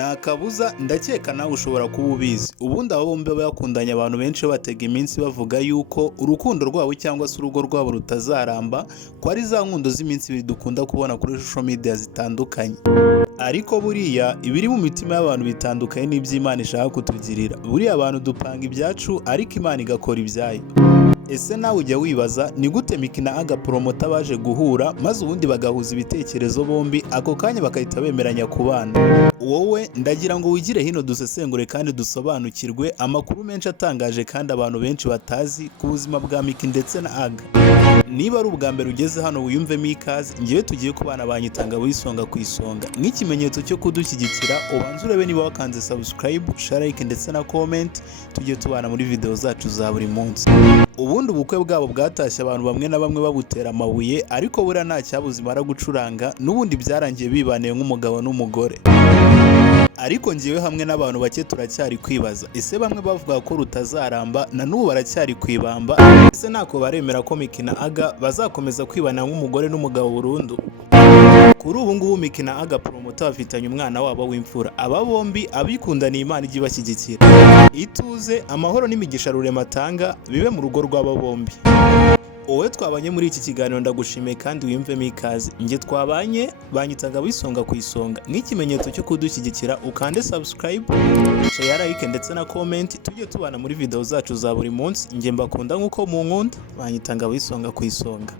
nta kabuza ndakeka nawe ushobora kuba ubizi. Ubundi aba bombi bakundanye abantu benshi batega iminsi bavuga yuko urukundo rwabo cyangwa se urugo rwabo rutazaramba, ko ari za nkundo z'iminsi ibiri dukunda kubona kuri social media zitandukanye. Ariko buriya ibiri mu mitima y'abantu bitandukanye n'iby'Imana ishaka kutugirira. Buriya abantu dupanga ibyacu ariko Imana igakora ibyayo. Ese nawe ujya wibaza ni gute Miki na Aga Promota baje guhura maze ubundi bagahuza ibitekerezo bombi ako kanya bakahita bemeranya kubana? Wowe ndagira ngo wigire hino dusesengure kandi dusobanukirwe amakuru menshi atangaje kandi abantu benshi batazi ku buzima bwa Miki ndetse na Aga. Niba ari ubwa mbere ugeze hano wiyumvemo ikaze, ngiye tugiye kubana banyitanga wisonga ku isonga nk'ikimenyetso cyo kudushyigikira. Ubanze urebe niba wakanze subscribe, share, like ndetse na comment, tujye tubana muri video zacu za buri munsi. Ubundi ubukwe bwabo bwatashye abantu bamwe na bamwe babutera amabuye, ariko buriya nta cyabuze imara gucuranga, n'ubundi byarangiye bibaniye nk'umugabo n'umugore. Ariko ngiyewe hamwe n'abantu bake turacyari kwibaza, ese bamwe bavuga ko rutazaramba na n'ubu baracyari kwibamba? Ese ntako baremera ko Miki na Aga bazakomeza kwibana nk'umugore n'umugabo burundu? Kuri ubu ngubu Miki na Aga Promota bafitanye umwana wabo w'imfura. Aba bombi abikundaniye Imana ijye ibashyigikira. Ituze, amahoro n'imigisha Rurema atanga bibe mu rugo rw'aba bombi. Wowe twabanye muri iki kiganiro ndagushimiye kandi wiyumvemo ikaze. Nge twabanye banyitaga wisonga ku isonga nk'ikimenyetso cyo kudushyigikira, ukande subscribe, share, like ndetse na comment, tujye tubana muri video zacu za buri munsi. Nge mbakunda nk'uko mu nkunda, banyitanga wisonga ku isonga.